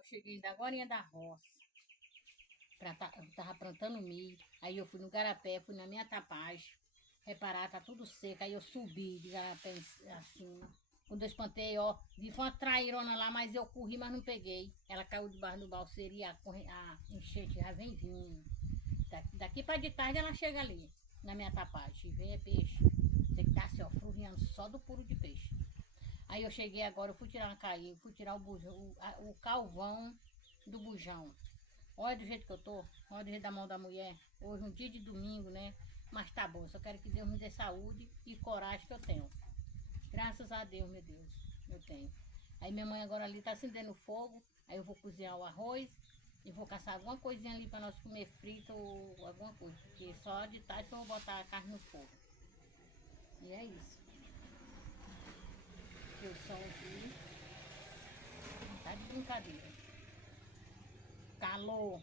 Eu cheguei da agorinha da roça. Eu tava plantando milho. Aí eu fui no garapé, fui na minha tapagem. Reparar, tá tudo seco. Aí eu subi de garapé assim. Quando eu espantei, ó, vi foi uma trairona lá, mas eu corri, mas não peguei. Ela caiu debaixo do balseiro e a enchente já vem vindo. Daqui para de tarde ela chega ali, na minha tapagem. E vem é peixe. Você que tá assim, ó, fruviando só do puro de peixe. Aí eu cheguei agora, eu fui tirar uma caída, fui tirar o bujão, o calvão do bujão. Olha do jeito que eu tô, olha do jeito da mão da mulher. Hoje um dia de domingo, né? Mas tá bom, só quero que Deus me dê saúde e coragem que eu tenho. Graças a Deus, meu Deus, eu tenho. Aí minha mãe agora ali tá acendendo fogo, aí eu vou cozinhar o arroz e vou caçar alguma coisinha ali para nós comer frito ou alguma coisa, porque só de tarde que eu vou botar a carne no fogo. E é isso. Porque o sol aqui não tá de brincadeira. Calor.